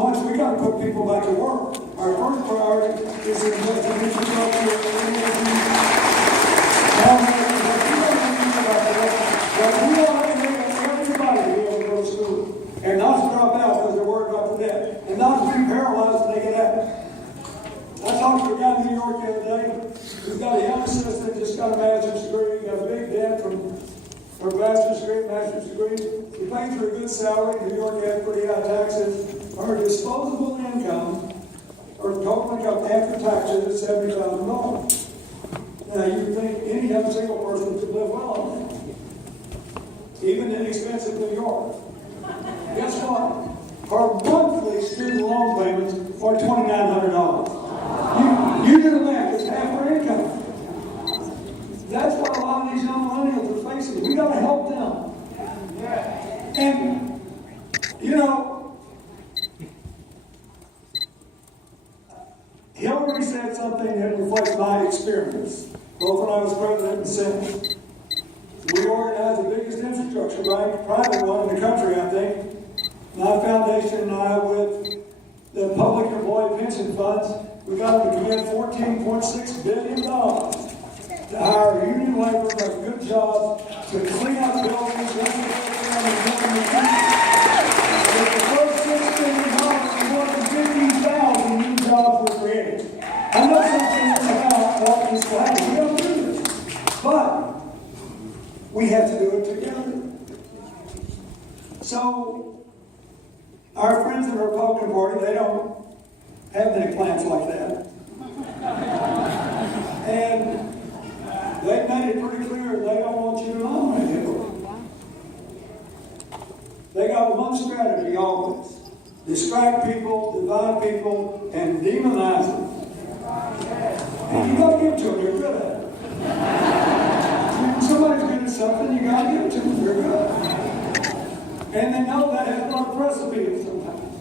much, we got to put people back to work. Our first priority is to invest in infrastructure and energy. But we want to make everybody be able to go to school and not to drop out because they're worried about the debt, and not to be paralyzed when they get out. I talked to a guy in New York the other day who's got a young assistant, just got a master's degree, got a big debt from her master's degree. She pays her a good salary. New York has pretty high taxes. Her disposable income, or total income after taxes, is $70,000. Now, you would think any young single person could live well on that, even in expensive New York. Guess what? Her monthly student loan payments are $2,900. You do the math, it's half her income. That's what a lot of these young millennials are facing. We got to help them. And, you know, Hillary said something that reflects my experience, both when I was president and Senate. We organized the biggest infrastructure bank, private one in the country, I think. My foundation and I, with the public employee pension funds, we got to commit $14.6 billion to hire union labor, make good jobs, to clean up buildings, with the first $6 billion, more than 50,000 new jobs were created. I know something about what needs to happen. We don't do this. But we have to do it together. So, our friends in the Republican Party, they don't have any plans like that. And they've made it pretty clear they don't want you to nominate Hillary. They got one strategy always: distract people, divide people, and demonize them. And you got to give it to them, they're good at it. When somebody's good at something, you got to give it to them, they're good. And they know that has a lot of press appeal sometimes.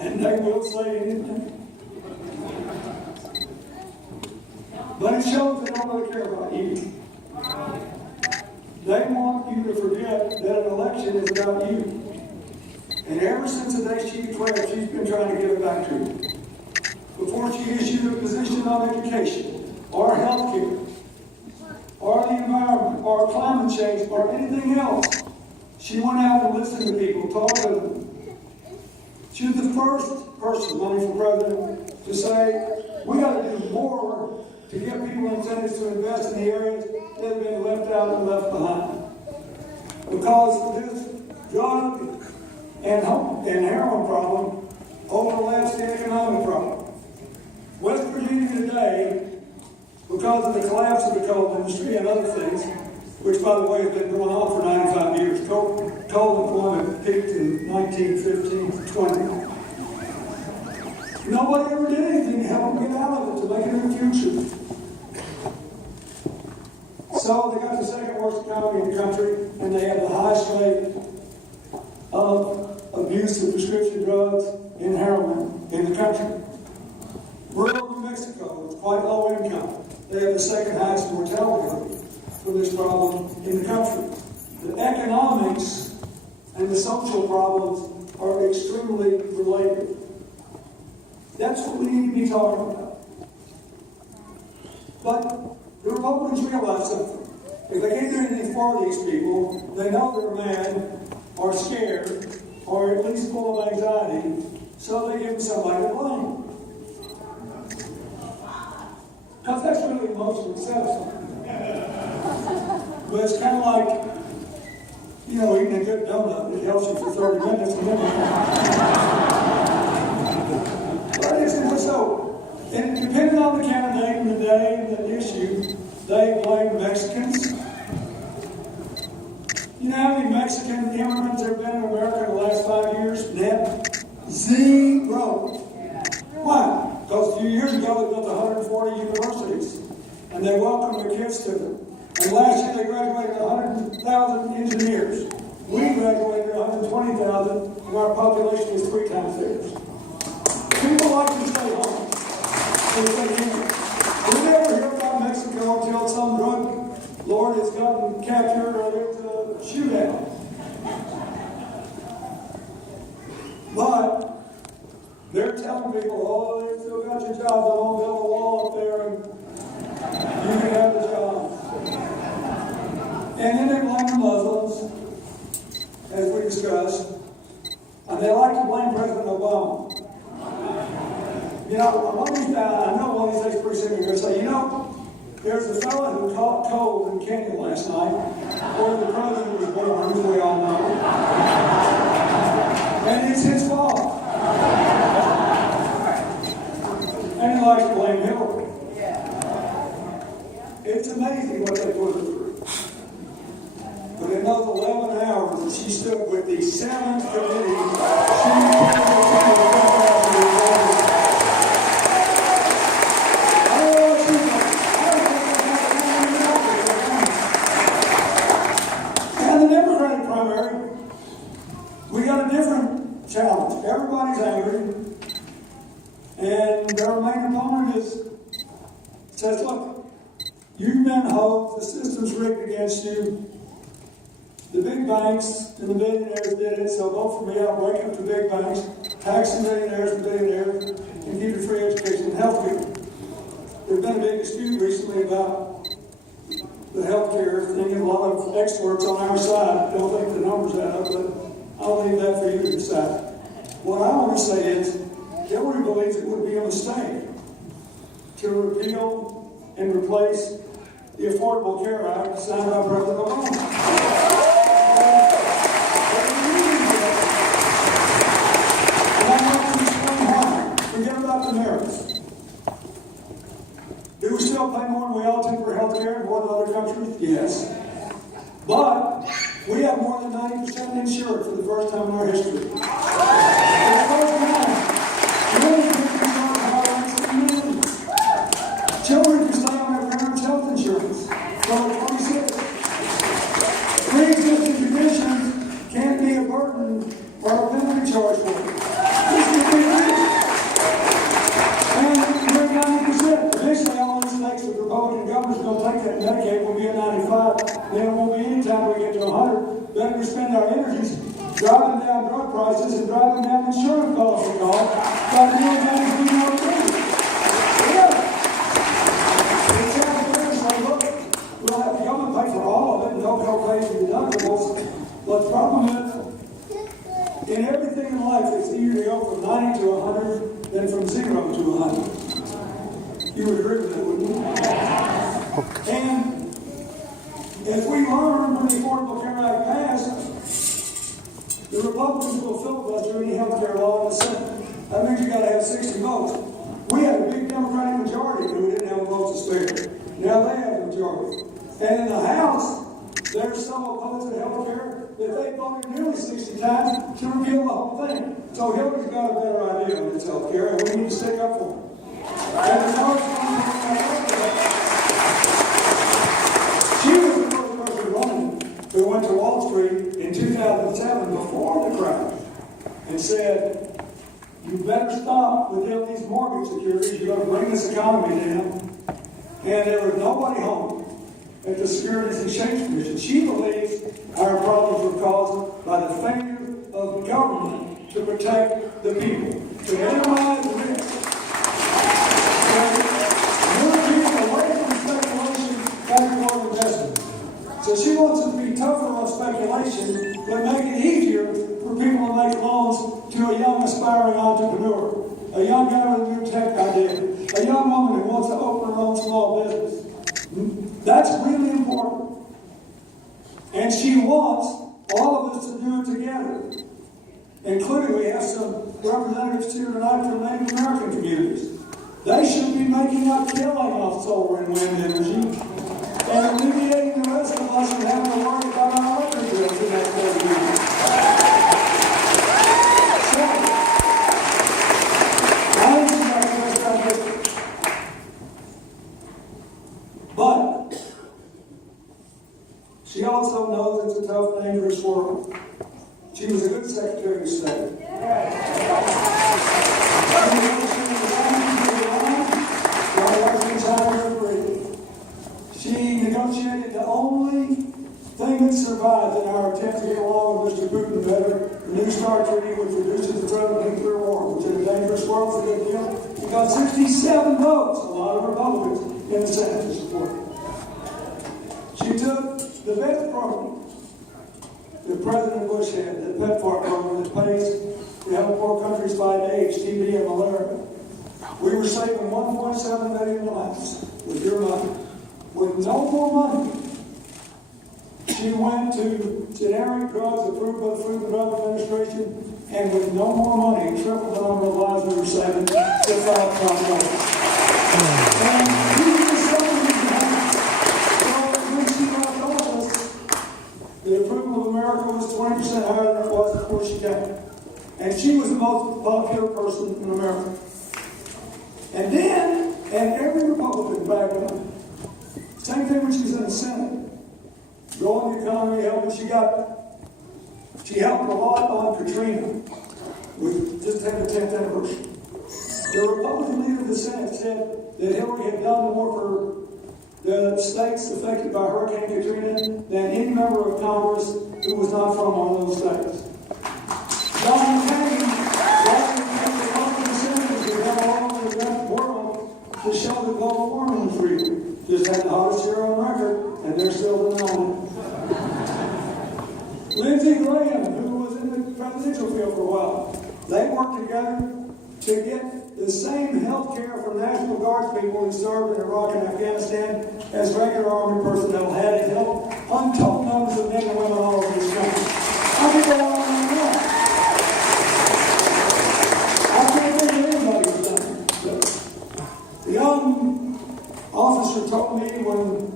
And they will say anything. But it shows they don't really care about you. They want you to forget that an election is about you. And ever since the day she declared, she's been trying to give it back to you. Before she issued a position on education, or health care, or the environment, or climate change, or anything else, she went out and listened to people, talked to them. She was the first person running for president to say, we got to do more to get people incentives to invest in the areas that have been left out and left behind. Because this drug and heroin problem overlaps the economic problem. West Virginia today, because of the collapse of the coal industry and other things, which, by the way, has been going on for 95 years. Coal employment peaked in 1915-20. Nobody ever did anything to help them get out of it, to make it a future. So they got the second worst economy in the country, and they have the highest rate of abuse of prescription drugs and heroin in the country. Rural New Mexico, with quite low income, they have the second highest mortality rate for this problem in the country. The economics and the social problems are extremely related. That's what we need to be talking about. But the Republicans realize something. If they can't do anything for these people, they know they're mad or scared or at least full of anxiety, so they give them somebody to blame. Because that's really emotionally satisfying. But it's kind of like, you know, eating a good donut. It helps you for 30 minutes. But it's so, and depending on the candidate and the day and the issue, they blame Mexicans. You know how many Mexican immigrants there have been in America in the last 5 years? Net? Zero. Why? Because a few years ago they built 140 universities, and they welcomed their kids to them. And last year they graduated 100,000 engineers. We graduated 120,000, and our population is 3 times theirs. People like to stay home. We never hear about Mexico until some drug lord has gotten captured or there's a shootout. But they're telling people, oh, they still got your jobs. I won't build a wall up there and you can have the job. And then they blame the Muslims, as we discussed. And they like to blame President Obama. You know, one of these guys, I know one of these days pretty soon you're going to say, you know, there's a fellow who caught cold in Kenya last night, where the president was born, as we all know. And it's his fault. And he likes to blame Hillary. It's amazing what they put her through. But in those 11 hours that she stood with the 7th committee, and the Democratic primary, we got a different challenge. Everybody's angry. And their main opponent says, look, you've been hoaxed, the system's rigged against you. The big banks and the billionaires did it, so vote for me. I'll break up the big banks, tax the millionaires and billionaires, and give you free education and health care. There's been a big dispute recently about the health care thing, and a lot of experts on our side don't think the numbers add up, but I'll leave that for you to decide. What I want to say is, Hillary believes it would be a mistake to repeal and replace the Affordable Care Act signed by President Obama. Forget about the merits. Do we still pay more than we ought to for health care in more than other countries? Yes. But we have more than 90% insured for the first time in our history. For the first time, children can stay on their parents' health insurance for 26. Pre-existing conditions can't be a burden or a penalty charge for it. This is a big deal. And we're at 90%. Eventually, all these states with Republican governors are going to take that Medicaid will be at 95. Then it won't be any time we get to 100. Better we spend our energies driving down drug prices and driving down insurance costs and all. By the new things we know to do. Yeah. It sounds good. So look, we'll have the government pay for all of it, no co-pays and deductibles. But the problem is, in everything in life, it's easier to go from 90 to 100 than from 0 to 100. You would agree with that, wouldn't you? And if we learn when the Affordable Care Act passed, the Republicans will filibuster any health care law in the Senate. That means you got to have 60 votes. We had a big Democratic majority who didn't have a vote to spare. Now they have a majority. And in the House, there's some opposed to health care that they voted nearly 60 times to repeal the whole thing. So Hillary's got a better idea on this health care, and we need to stick up for it. And the first she was the first person running who went to Wall Street in 2007 before the crash and said, you better stop with these mortgage securities. You're going to bring this economy down. And there was nobody home at the Securities and Exchange Commission. She believes our problems were caused by the failure of government to protect the people, to minimize the risk. Move people away from speculation back toward investment. So she wants it to be tougher on speculation, but make it easier for people to make loans to a young aspiring entrepreneur, a young guy with a new tech idea, a young woman who wants to open her own small business. That's really important. And she wants all of us to do it together. Including, we have some representatives here tonight from Native American communities. They should be making a killing off solar and wind energy and alleviating the rest of us from having to worry about our electric bills in that 30 years. So, I think she's got the best idea. But she also knows it's a tough, dangerous world. She was a good Secretary of State. She negotiated the only thing that 12 is a good deal. He got 67 votes, a lot of Republicans in the Senate to support it. She took the VET program that President Bush had, the PEPFAR program that pays to help poor countries fight AIDS, TB, and malaria. We were saving 1.7 million lives with your money. With no more money, she went to generic drugs approved by the Food and Drug Administration, and with no more money, tripled the number of lives we were saving to fight crime. And he was telling me that when she left office, the approval of America was 20% higher than it was before she came. And she was the most popular person in America. And then, and every Republican backed up. Same thing when she was in the Senate. Growing the economy, helping. She helped a lot on Katrina. We just had the 10th anniversary. The Republican leader of the Senate said that Hillary had done more for the states affected by Hurricane Katrina than any member of Congress who was not from one of those states. John McCain, the Republican senators who have all over the world to show that global warming is real. Just had the hottest year on record, and they're still denying it. Lindsey Graham, who was in the presidential field for a while, they worked together to get the same health care for National Guard people who served in Iraq and Afghanistan as regular Army personnel had. It helped untold numbers of men and women all over this country. I think they all know that. I can't think of anybody who's done it. The young officer told me when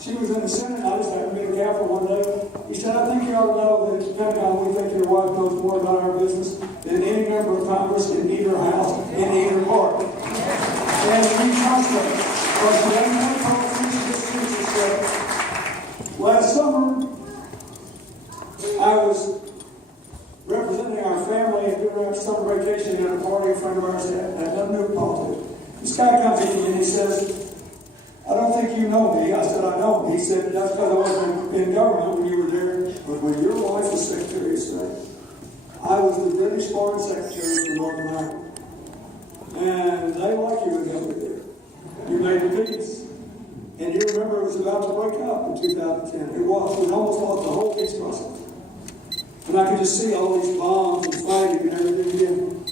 she was in the Senate, I just happened to be in the Capitol one day, he said, I think you ought to know that at the Pentagon we think your wife knows more about our business than any member of Congress in either house, in either party. And we trust her. Because she doesn't have politics, just speaks herself. Last summer, I was representing our family during our summer vacation at a party a friend of ours had nothing to do with politics. This guy comes to me and he says, I don't think you know me. I said, I know him. He said, that's because I wasn't in government when you were there. But when your wife was Secretary of State, I was the British Foreign Secretary for North America. And they like you over there. You made the peace. And you remember it was about to break up in 2010. It was. We almost lost the whole peace process. And I could just see all these bombs and fighting and everything again.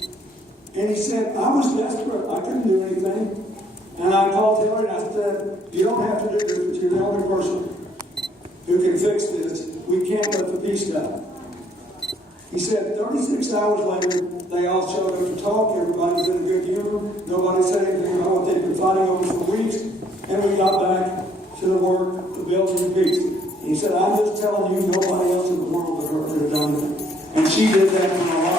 And he said, I was desperate. I couldn't do anything. And I called Hillary and I said, you don't have to do this, but you're the only person who can fix this. We can't let the peace die. He said 36 hours later, they all showed up to talk. Everybody was in a good humor. Nobody said anything about what they'd been fighting over for weeks. And we got back to the work of building peace. He said, I'm just telling you, nobody else in the world could have done that. And she did that in a lot.